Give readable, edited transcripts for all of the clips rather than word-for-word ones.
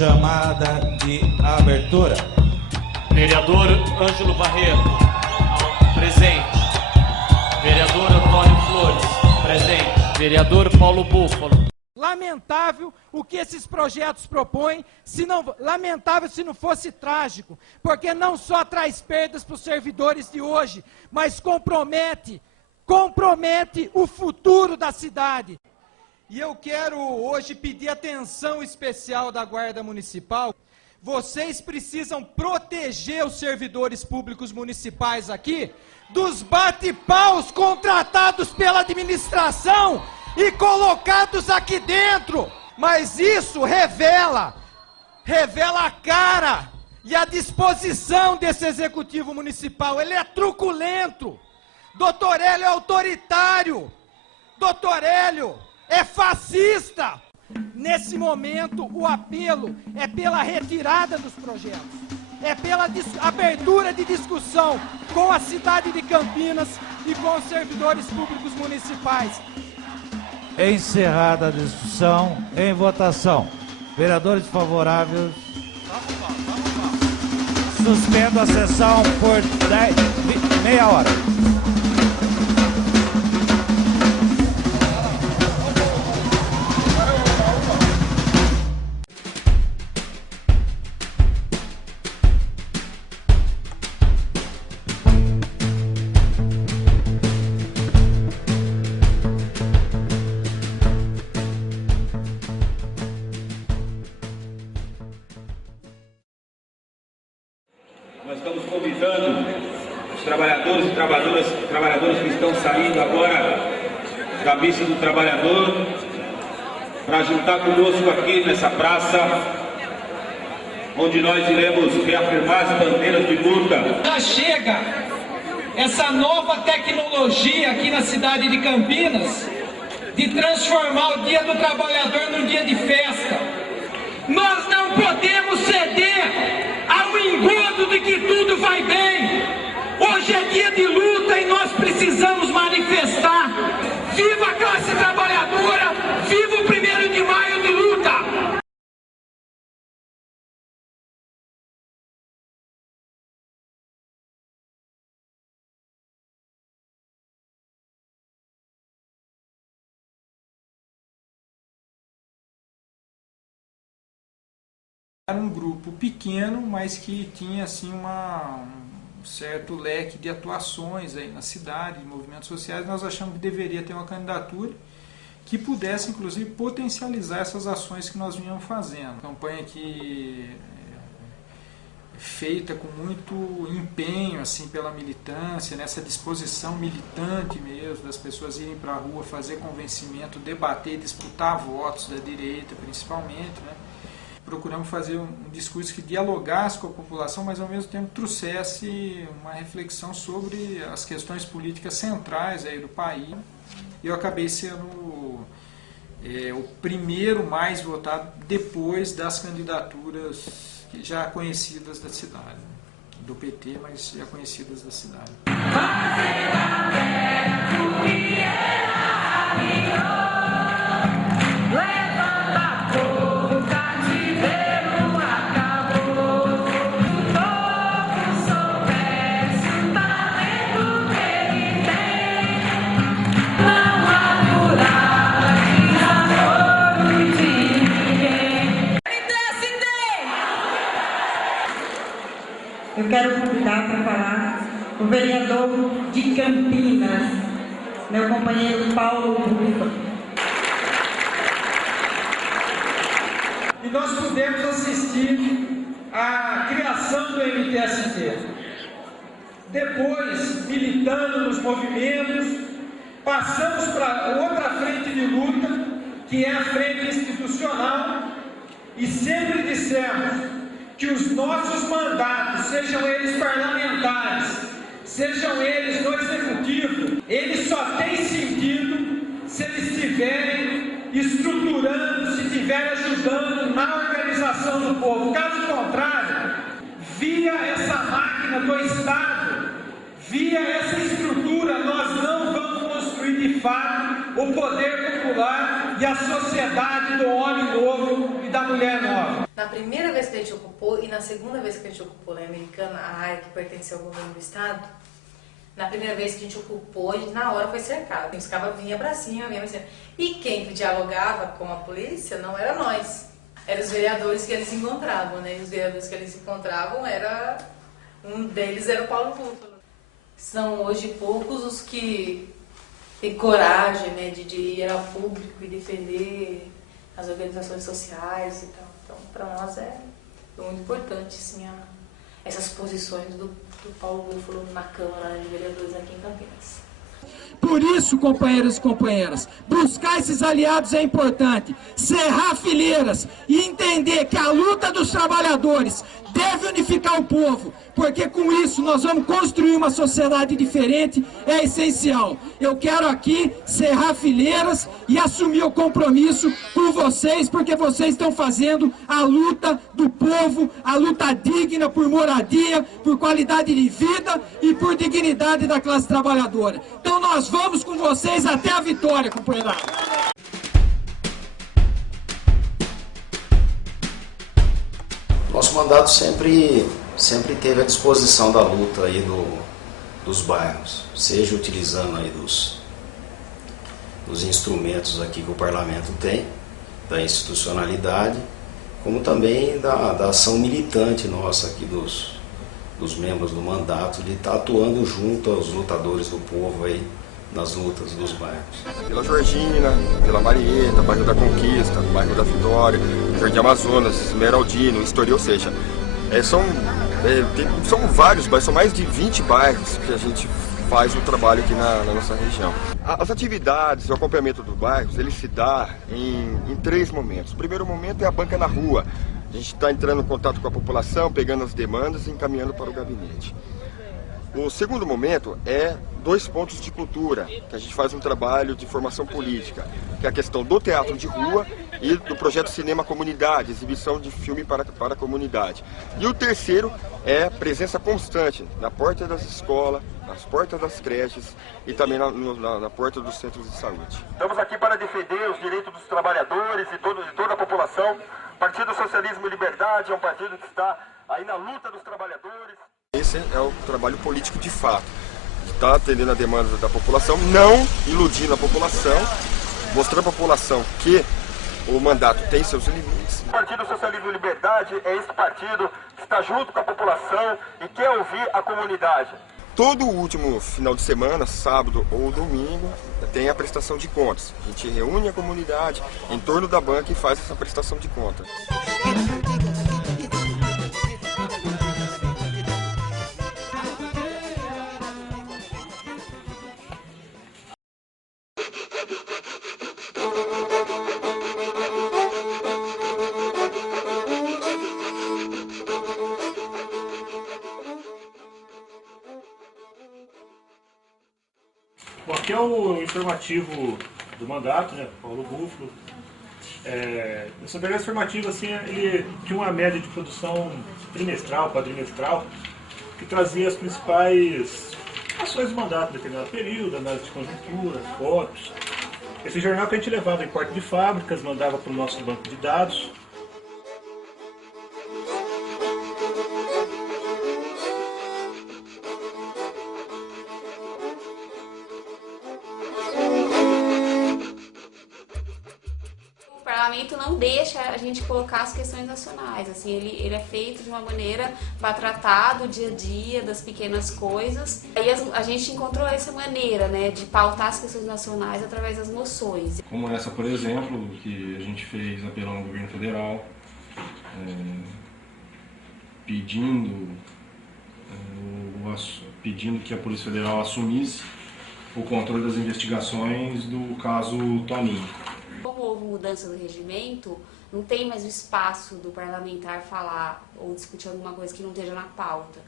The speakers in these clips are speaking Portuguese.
chamada de abertura. Vereador Ângelo Barreto, presente. Vereador Antônio Flores, presente. Vereador Paulo Búfalo. Lamentável o que esses projetos propõem, lamentável se não fosse trágico, porque não só traz perdas para os servidores de hoje, mas compromete o futuro da cidade. E eu quero hoje pedir atenção especial da Guarda Municipal. Vocês precisam proteger os servidores públicos municipais aqui dos bate-paus contratados pela administração e colocados aqui dentro. Mas isso revela a cara e a disposição desse executivo municipal. Ele é truculento. Doutor Hélio é autoritário. Doutor Hélio é fascista. Nesse momento, o apelo é pela retirada dos projetos, é pela abertura de discussão com a cidade de Campinas e com os servidores públicos municipais. Encerrada a discussão, em votação. Vereadores favoráveis. Suspendo a sessão por meia hora. Nós estamos convidando os trabalhadores e trabalhadoras que estão saindo agora da missa do trabalhador para juntar conosco aqui nessa praça, onde nós iremos reafirmar as bandeiras de luta. Já chega essa nova tecnologia aqui na cidade de Campinas de transformar o Dia do Trabalhador num dia de festa. Nós não podemos ceder ao engodo de que tudo vai bem. Hoje é dia de luta e nós precisamos manifestar. Viva a classe trabalhadora! Viva o 1º de maio de luta! Era um grupo pequeno, mas que tinha assim um certo leque de atuações aí na cidade, de movimentos sociais. Nós achamos que deveria ter uma candidatura que pudesse, inclusive, potencializar essas ações que nós vinhamos fazendo. Campanha que é feita com muito empenho assim pela militância, nessa disposição militante mesmo, das pessoas irem para a rua, fazer convencimento, debater, disputar votos da direita, principalmente, né? Procuramos fazer um discurso que dialogasse com a população, mas ao mesmo tempo trouxesse uma reflexão sobre as questões políticas centrais aí do país. Eu acabei sendo o primeiro mais votado depois das candidaturas já conhecidas da cidade, do PT, mas já conhecidas da cidade. Eu quero convidar para falar o vereador de Campinas, meu companheiro Paulo Búfalo. E nós pudemos assistir à criação do MTST. Depois, militando nos movimentos, passamos para outra frente de luta, que é a frente institucional, e sempre dissemos que os nossos mandatos, sejam eles parlamentares, sejam eles no executivo, eles só têm sentido se eles estiverem estruturando, se estiverem ajudando na organização do povo. Caso contrário, via essa máquina do Estado, via essa estrutura, nós não vamos construir de fato o poder popular e a sociedade do homem novo e da mulher nova. Na primeira vez que a gente ocupou e na segunda vez que a gente ocupou lá em Americana, a área que pertencia ao governo do estado, na primeira vez que a gente ocupou, a gente na hora foi cercado. Os cabas vinham pra cima, vinha pra cima. E quem dialogava com a polícia não era nós, eram os vereadores que eles encontravam, né? E os vereadores que eles encontravam, um deles era o Paulo Búfalo. São hoje poucos os que têm coragem, né, de ir ao público e defender as organizações sociais e tal. Então, para nós é muito importante, assim, essas posições do Paulo Búfalo na Câmara de Vereadores aqui em Campinas. Por isso, companheiros e companheiras, buscar esses aliados é importante, cerrar fileiras e entender que a luta dos trabalhadores deve unificar o povo, porque com isso nós vamos construir uma sociedade diferente, é essencial. Eu quero aqui cerrar fileiras e assumir o compromisso com vocês, porque vocês estão fazendo a luta do povo, a luta digna por moradia, por qualidade de vida e por dignidade da classe trabalhadora. Então nós vamos com vocês até a vitória, companheirada. Nosso mandato sempre teve à disposição da luta aí dos bairros, seja utilizando aí dos instrumentos aqui que o parlamento tem, da institucionalidade, como também da ação militante nossa aqui dos membros do mandato, de estar atuando junto aos lutadores do povo aí, nas lutas dos bairros. Vila Georgina, Vila Marieta, bairro da Conquista, bairro da Vitória, Jardim Amazonas, Esmeraldino, Estoril, ou seja, são vários bairros, são mais de 20 bairros que a gente faz o trabalho aqui na nossa região. As atividades, o acompanhamento dos bairros, ele se dá em 3 momentos. O primeiro momento é a banca na rua. A gente está entrando em contato com a população, pegando as demandas e encaminhando para o gabinete. O segundo momento é 2 pontos de cultura, que a gente faz um trabalho de formação política, que é a questão do teatro de rua e do projeto Cinema Comunidade, exibição de filme para a comunidade. E o terceiro é presença constante na porta das escolas, nas portas das creches e também na porta dos centros de saúde. Estamos aqui para defender os direitos dos trabalhadores e de toda a população. O Partido Socialismo e Liberdade é um partido que está aí na luta dos trabalhadores. Esse é o trabalho político de fato, de estar atendendo a demanda da população, não iludindo a população, mostrando à população que o mandato tem seus limites. O Partido Socialismo e Liberdade é esse partido que está junto com a população e quer ouvir a comunidade. Todo último final de semana, sábado ou domingo, tem a prestação de contas. A gente reúne a comunidade em torno da banca e faz essa prestação de contas. Bom, aqui é o informativo do mandato, né, Paulo Búfalo. Essa verdade informativa, assim, ele tinha uma média de produção trimestral, quadrimestral, que trazia as principais ações do mandato em determinado período, análise de conjuntura, fotos. Esse jornal que a gente levava em porta de fábricas, mandava para o nosso banco de dados. O parlamento não deixa a gente colocar as questões nacionais, assim, ele é feito de uma maneira para tratar do dia a dia, das pequenas coisas. Aí a gente encontrou essa maneira, né, de pautar as questões nacionais através das moções. Como essa, por exemplo, que a gente fez apelando ao governo federal, pedindo que a Polícia Federal assumisse o controle das investigações do caso Toninho. Como houve mudança do regimento, não tem mais o espaço do parlamentar falar ou discutir alguma coisa que não esteja na pauta.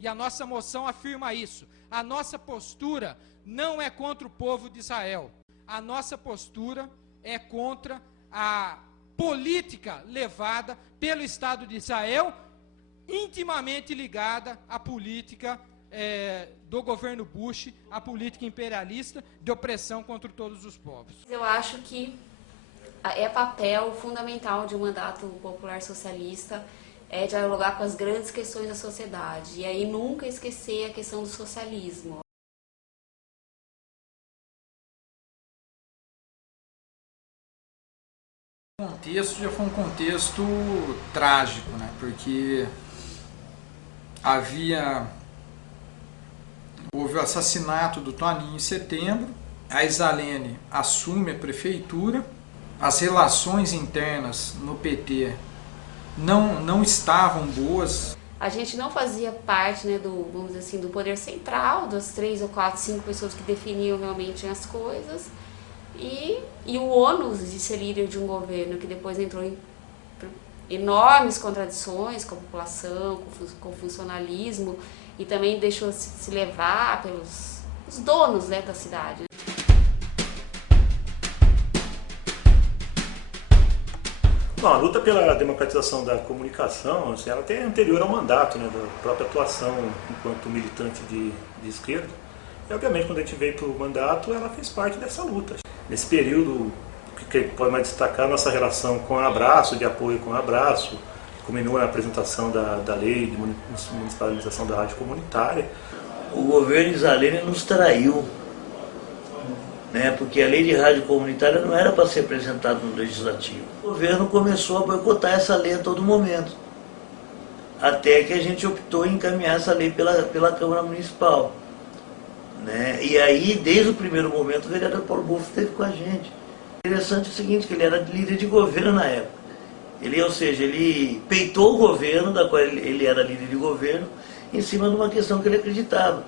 E a nossa moção afirma isso. A nossa postura não é contra o povo de Israel. A nossa postura é contra a política levada pelo Estado de Israel, intimamente ligada à política do governo Bush, à política imperialista de opressão contra todos os povos. Eu acho que É papel fundamental de um mandato popular socialista é dialogar com as grandes questões da sociedade. E aí nunca esquecer a questão do socialismo. O contexto já foi um contexto trágico, né? Porque houve o assassinato do Toninho em setembro, a Isalene assume a prefeitura, as relações internas no PT não estavam boas. A gente não fazia parte, né, vamos dizer assim, do poder central, das 3 ou 4, 5 pessoas que definiam realmente as coisas. E o ônus de ser líder de um governo que depois entrou em enormes contradições com a população, com o funcionalismo, e também deixou se levar pelos os donos, né, da cidade. Bom, a luta pela democratização da comunicação, assim, ela até é anterior ao mandato, né, da própria atuação enquanto militante de esquerda. E, obviamente, quando a gente veio para o mandato, ela fez parte dessa luta. Nesse período, o que pode mais destacar a nossa relação com a Abraço, de apoio com a Abraço, que culminou na apresentação da lei de municipalização da rádio comunitária. O governo Isalene nos traiu, né, porque a lei de rádio comunitária não era para ser apresentada no Legislativo. O governo começou a boicotar essa lei a todo momento, até que a gente optou em encaminhar essa lei pela Câmara Municipal. Né? E aí, desde o primeiro momento, o vereador Paulo Buffo esteve com a gente. Interessante é o seguinte, que ele era líder de governo na época. Ou seja, ele peitou o governo, da qual ele era líder de governo, em cima de uma questão que ele acreditava.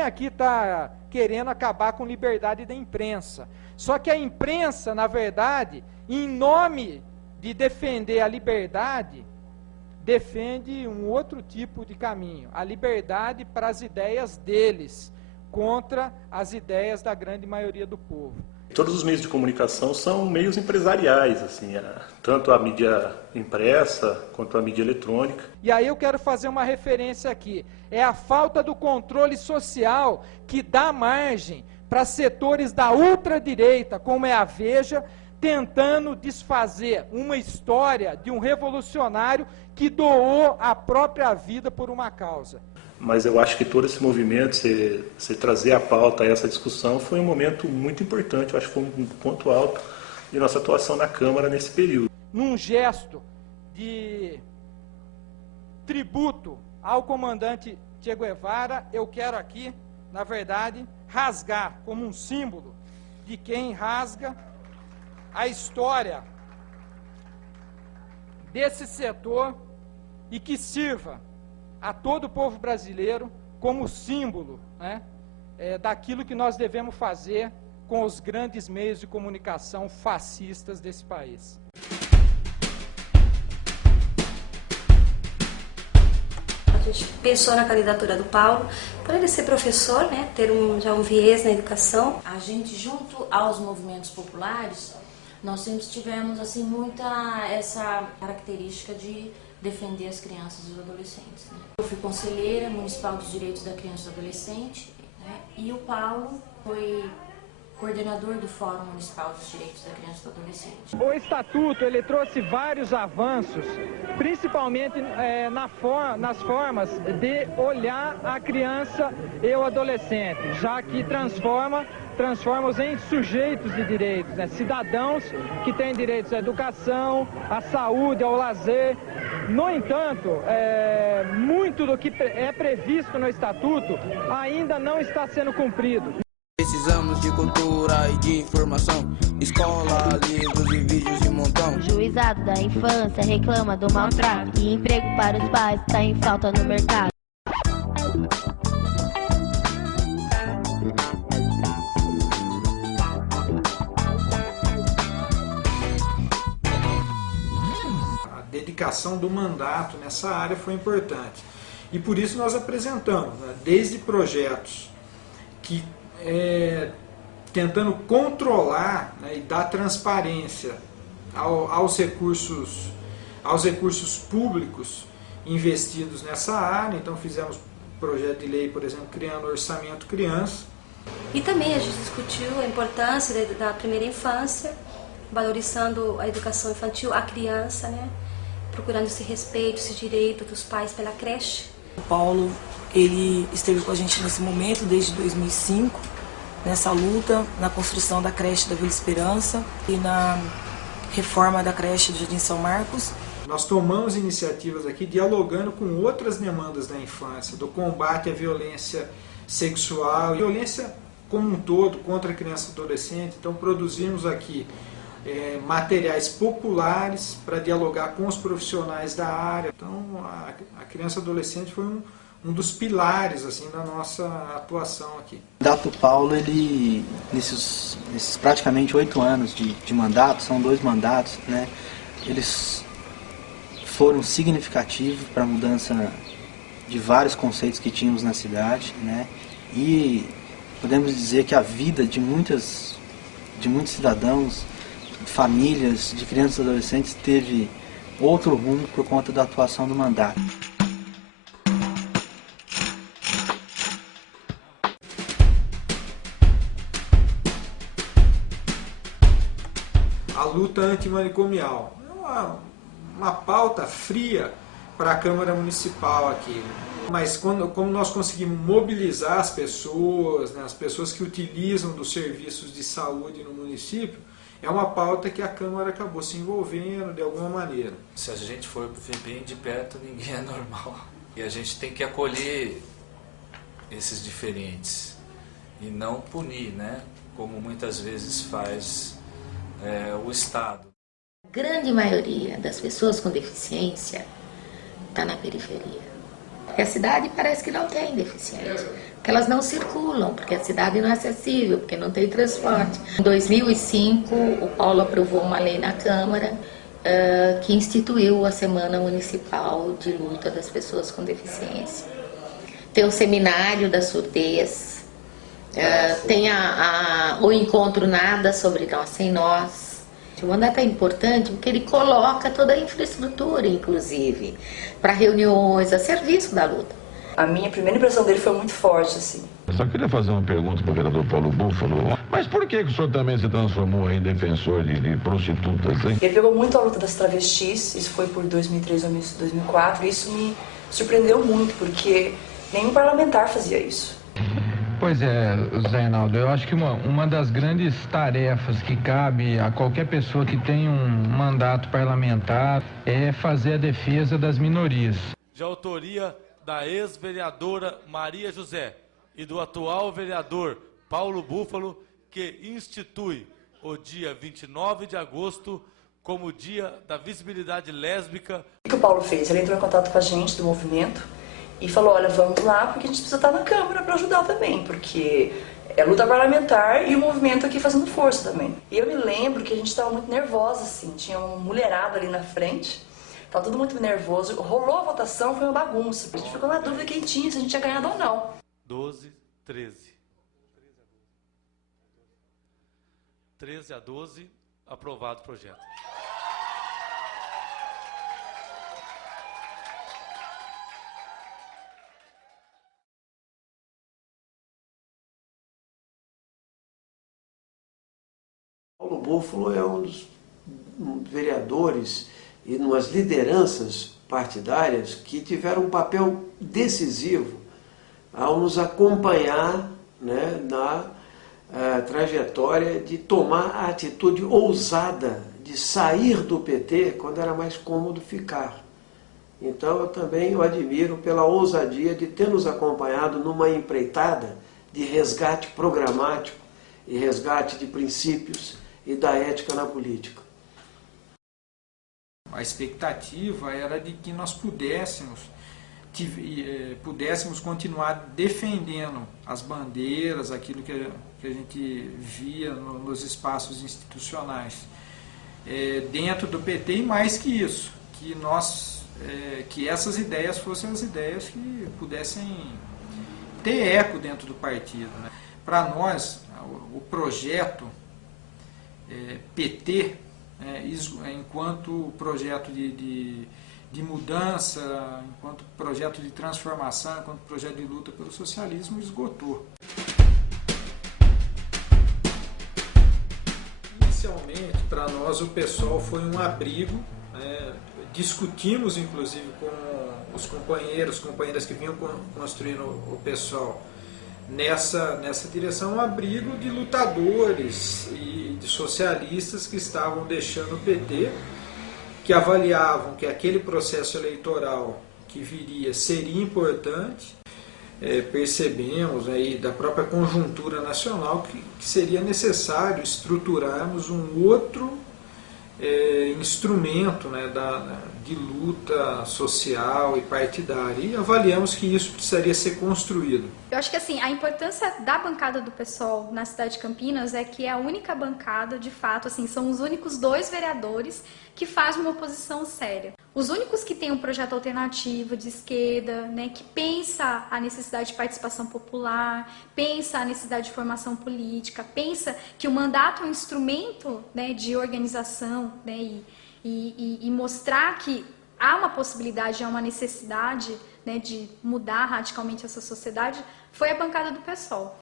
Aqui está querendo acabar com a liberdade da imprensa. Só que a imprensa, na verdade, em nome de defender a liberdade, defende um outro tipo de caminho, a liberdade para as ideias deles, contra as ideias da grande maioria do povo. Todos os meios de comunicação são meios empresariais, assim, tanto a mídia impressa quanto a mídia eletrônica. E aí eu quero fazer uma referência aqui, é a falta do controle social que dá margem para setores da ultradireita, como é a Veja, tentando desfazer uma história de um revolucionário que doou a própria vida por uma causa. Mas eu acho que todo esse movimento, você trazer a pauta a essa discussão, foi um momento muito importante, eu acho que foi um ponto alto de nossa atuação na Câmara nesse período. Num gesto de tributo ao comandante Che Guevara, eu quero aqui, na verdade, rasgar como um símbolo de quem rasga a história desse setor e que sirva a todo o povo brasileiro como símbolo, né, daquilo que nós devemos fazer com os grandes meios de comunicação fascistas desse país. A gente pensou na candidatura do Paulo, por ele ser professor, né, ter já um viés na educação. A gente, junto aos movimentos populares, nós sempre tivemos assim, muita essa característica de defender as crianças e os adolescentes. Né? Eu fui conselheira municipal dos direitos da criança e do adolescente, né? E o Paulo foi coordenador do Fórum Municipal dos Direitos da Criança e do Adolescente. O Estatuto ele trouxe vários avanços, principalmente nas formas de olhar a criança e o adolescente, já que transforma-os em sujeitos de direitos, né? Cidadãos que têm direitos à educação, à saúde, ao lazer. No entanto, muito do que é previsto no Estatuto ainda não está sendo cumprido. Precisamos de cultura e de informação, escola, livros e vídeos de montão. O juizado da infância reclama do maltrato e emprego para os pais está em falta no mercado. A dedicação do mandato nessa área foi importante. E por isso nós apresentamos, né, desde projetos que tentando controlar, né, e dar transparência aos recursos públicos investidos nessa área. Então fizemos projeto de lei, por exemplo, criando orçamento criança, E também a gente discutiu a importância da primeira infância, valorizando a educação infantil, a criança, né? Procurando esse respeito, esse direito dos pais pela creche. O Paulo, ele esteve com a gente nesse momento desde 2005, nessa luta, na construção da creche da Vila Esperança e na reforma da creche do Jardim São Marcos. Nós tomamos iniciativas aqui dialogando com outras demandas da infância, do combate à violência sexual, violência como um todo contra a criança e adolescente. Então produzimos aqui materiais populares para dialogar com os profissionais da área. Então a criança e adolescente foi um dos pilares assim, da nossa atuação aqui. O mandato Paulo, ele, nesses praticamente 8 anos de mandato, são 2 mandatos, né, eles foram significativos para a mudança de vários conceitos que tínhamos na cidade, né, e podemos dizer que a vida de muitos cidadãos, famílias, de crianças e adolescentes teve outro rumo por conta da atuação do mandato. A luta antimanicomial é uma pauta fria para a Câmara Municipal aqui. Mas como nós conseguimos mobilizar as pessoas, né, as pessoas que utilizam dos serviços de saúde no município, é uma pauta que a Câmara acabou se envolvendo de alguma maneira. Se a gente for ver bem de perto, ninguém é normal. E a gente tem que acolher esses diferentes e não punir, né? Como muitas vezes faz o Estado. A grande maioria das pessoas com deficiência está na periferia. Porque a cidade parece que não tem deficiência. Porque elas não circulam, porque a cidade não é acessível, porque não tem transporte. Em 2005, o Paulo aprovou uma lei na Câmara que instituiu a Semana Municipal de Luta das Pessoas com Deficiência. Tem o Seminário da Surdez, tem o Encontro Nada Sobre Nós Sem Nós. O mandato é importante porque ele coloca toda a infraestrutura, inclusive, para reuniões, a serviço da luta. A minha primeira impressão dele foi muito forte, assim. Eu só queria fazer uma pergunta para o vereador Paulo Búfalo. Mas por que o senhor também se transformou em defensor de prostitutas, hein? Ele pegou muito a luta das travestis, isso foi por 2003 ou 2004, e isso me surpreendeu muito, porque nenhum parlamentar fazia isso. Pois é, Zé Reinaldo, eu acho que uma das grandes tarefas que cabe a qualquer pessoa que tem um mandato parlamentar é fazer a defesa das minorias. De autoria da ex-vereadora Maria José e do atual vereador Paulo Búfalo, que institui o dia 29 de agosto como Dia da Visibilidade Lésbica. O que o Paulo fez? Ele entrou em contato com a gente do movimento e falou, olha, vamos lá, porque a gente precisa estar na Câmara para ajudar também, porque é luta parlamentar e o movimento aqui fazendo força também. E eu me lembro que a gente estava muito nervosa, assim, tinha uma mulherada ali na frente, estava todo muito nervoso, rolou a votação, foi uma bagunça, a gente ficou na dúvida quem tinha, se a gente tinha ganhado ou não. 12, 13. 13 a 12, aprovado o projeto. Paulo Búfalo é um dos vereadores e umas lideranças partidárias que tiveram um papel decisivo ao nos acompanhar, né, na trajetória de tomar a atitude ousada de sair do PT quando era mais cômodo ficar. Então eu também o admiro pela ousadia de ter nos acompanhado numa empreitada de resgate programático e resgate de princípios e da ética na política. A expectativa era de que nós pudéssemos continuar defendendo as bandeiras, aquilo que a gente via nos espaços institucionais dentro do PT, e mais que isso, que essas ideias fossem as ideias que pudessem ter eco dentro do partido, né? Para nós, o projeto PT, enquanto projeto de mudança, enquanto projeto de transformação, enquanto projeto de luta pelo socialismo, esgotou. Inicialmente, para nós, o PSOL foi um abrigo, né? Discutimos, inclusive, com os companheiras que vinham construindo o PSOL nessa direção, um abrigo de lutadores e de socialistas que estavam deixando o PT, que avaliavam que aquele processo eleitoral que viria seria importante. Percebemos aí da própria conjuntura nacional que seria necessário estruturarmos um outro instrumento, né, de luta social e partidária, e avaliamos que isso precisaria ser construído. Eu acho que assim, a importância da bancada do PSOL na cidade de Campinas é que é a única bancada, de fato, assim, são os únicos 2 vereadores que fazem uma oposição séria. Os únicos que têm um projeto alternativo de esquerda, né, que pensa a necessidade de participação popular, pensa a necessidade de formação política, pensa que o mandato é um instrumento, né, de organização, né, e mostrar que há uma possibilidade, há uma necessidade, né, de mudar radicalmente essa sociedade, foi a bancada do PSOL.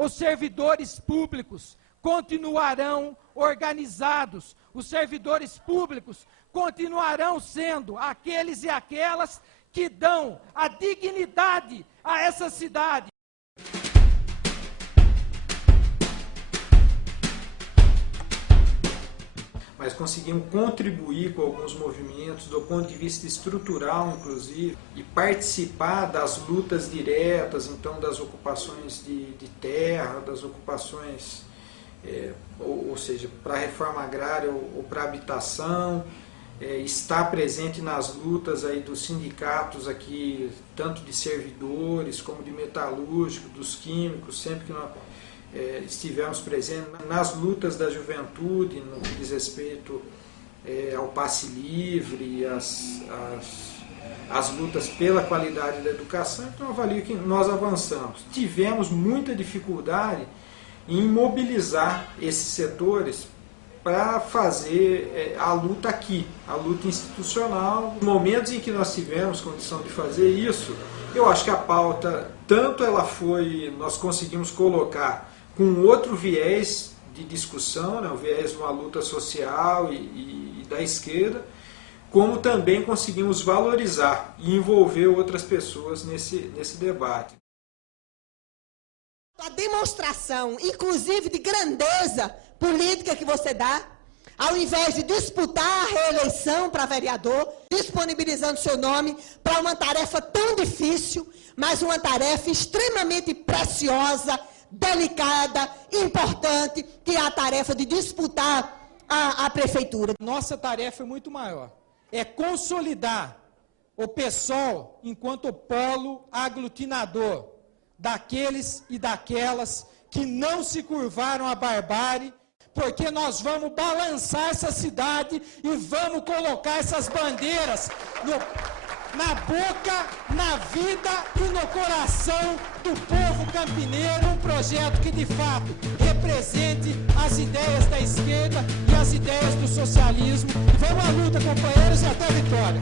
Os servidores públicos continuarão organizados, os servidores públicos continuarão sendo aqueles e aquelas que dão a dignidade a essa cidade. Mas conseguimos contribuir com alguns movimentos do ponto de vista estrutural, inclusive, e participar das lutas diretas, então das ocupações de terra, das ocupações, ou seja, para a reforma agrária ou para a habitação, estar presente nas lutas aí dos sindicatos aqui, tanto de servidores como de metalúrgicos, dos químicos, sempre que nós estivemos presentes nas lutas da juventude, no que diz respeito ao passe livre, as lutas pela qualidade da educação. Então, eu avalio que nós avançamos. Tivemos muita dificuldade em mobilizar esses setores para fazer a luta aqui, a luta institucional. Nos momentos em que nós tivemos condição de fazer isso, eu acho que a pauta, tanto ela foi, nós conseguimos colocar com outro viés de discussão, né, o viés de uma luta social e da esquerda, como também conseguimos valorizar e envolver outras pessoas nesse debate. A demonstração, inclusive, de grandeza política que você dá, ao invés de disputar a reeleição para vereador, disponibilizando seu nome para uma tarefa tão difícil, mas uma tarefa extremamente preciosa, delicada, importante, que é a tarefa de disputar a prefeitura. Nossa tarefa é muito maior. É consolidar o PSOL enquanto polo aglutinador daqueles e daquelas que não se curvaram à barbárie, porque nós vamos balançar essa cidade e vamos colocar essas bandeiras na boca, na vida e no coração do povo campineiro, um projeto que de fato represente as ideias da esquerda e as ideias do socialismo. Vamos à luta, companheiros, e até a vitória!